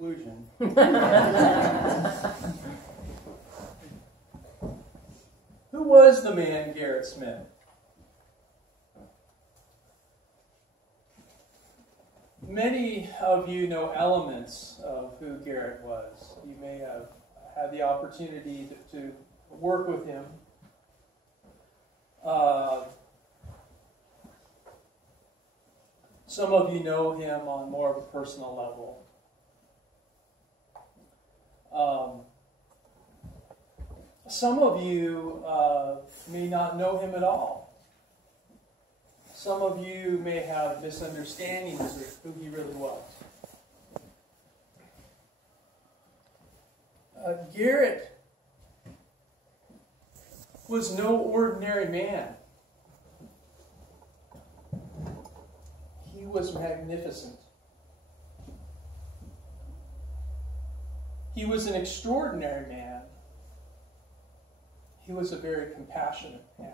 conclusion. Who was the man Garrett Smith? Many of you know elements of who Garrett was. You may have had the opportunity to work with him. Some of you know him on more of a personal level. Some of you may not know him at all. Some of you may have misunderstandings of who he really was. Garrett was no ordinary man. He was magnificent. He was an extraordinary man. He was a very compassionate man.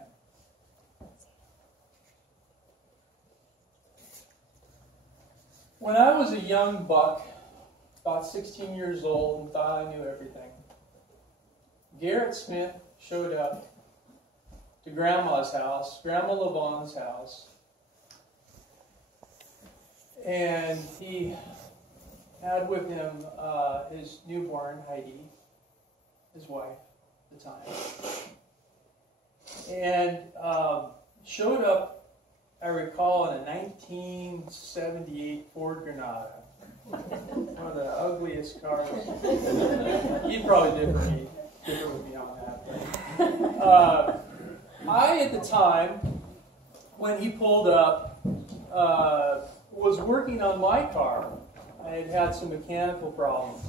When I was a young buck, about 16 years old, and thought I knew everything, Garrett Smith showed up to Grandma's house, Grandma LaVon's house, and he had with him his newborn, Heidi, his wife at the time, and showed up, I recall, in a 1978 Ford Granada. One of the ugliest cars. You'd probably differ with me on that. I, at the time, when he pulled up, was working on my car. I had had some mechanical problems.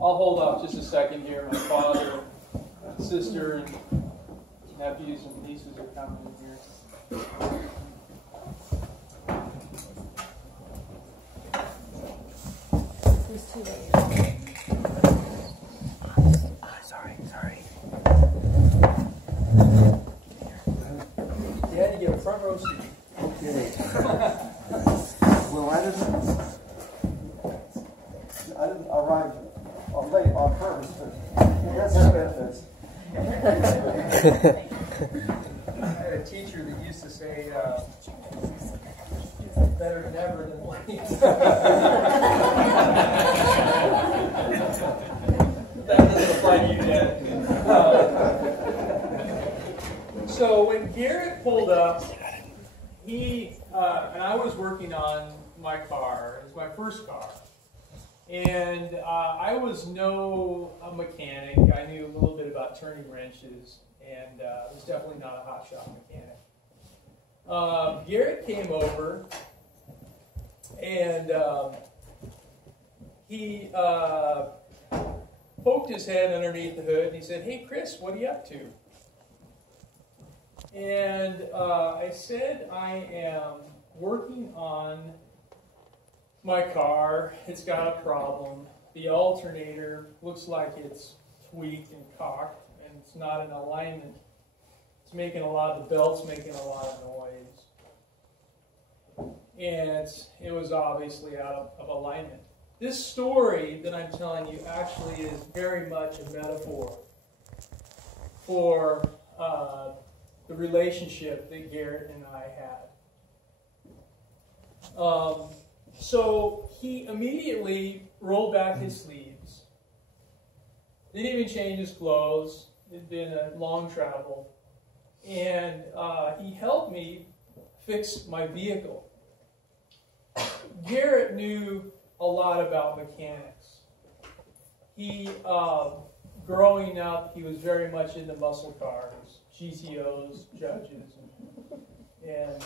I'll hold off just a second here. My father, sister, and nephews and nieces are coming in here. Sorry. Dad, you get a front row seat. Okay. Well, I didn't arrive late on purpose, but that's the benefits. I had a teacher that used to say, better never than late. That doesn't apply to you, Dad. So when Garrett pulled up, he and I was working on my car. It was my first car. And I was no mechanic. I knew a little bit about turning wrenches, and was definitely not a hot shop mechanic. Garrett came over, and he poked his head underneath the hood, and he said, "Hey, Chris, what are you up to?" And I said, "I am working on my car. It's got a problem. The alternator looks like it's tweaked and cocked, and it's not in alignment. It's making a lot of the belts making a lot of noise, and it was obviously out of alignment." This story that I'm telling you actually is very much a metaphor for the relationship that Garrett and I had. So he immediately rolled back his sleeves, didn't even change his clothes. It had been a long travel, and he helped me fix my vehicle. Garrett knew a lot about mechanics. He, growing up, he was very much into muscle cars, GTOs, Judges, and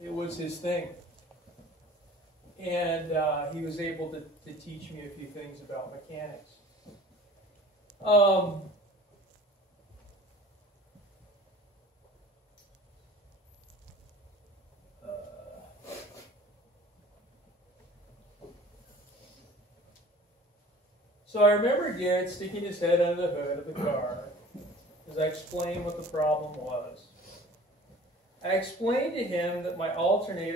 it was his thing. And he was able to teach me a few things about mechanics. So I remember Garrett sticking his head under the hood of the car as I explained what the problem was. I explained to him that my alternator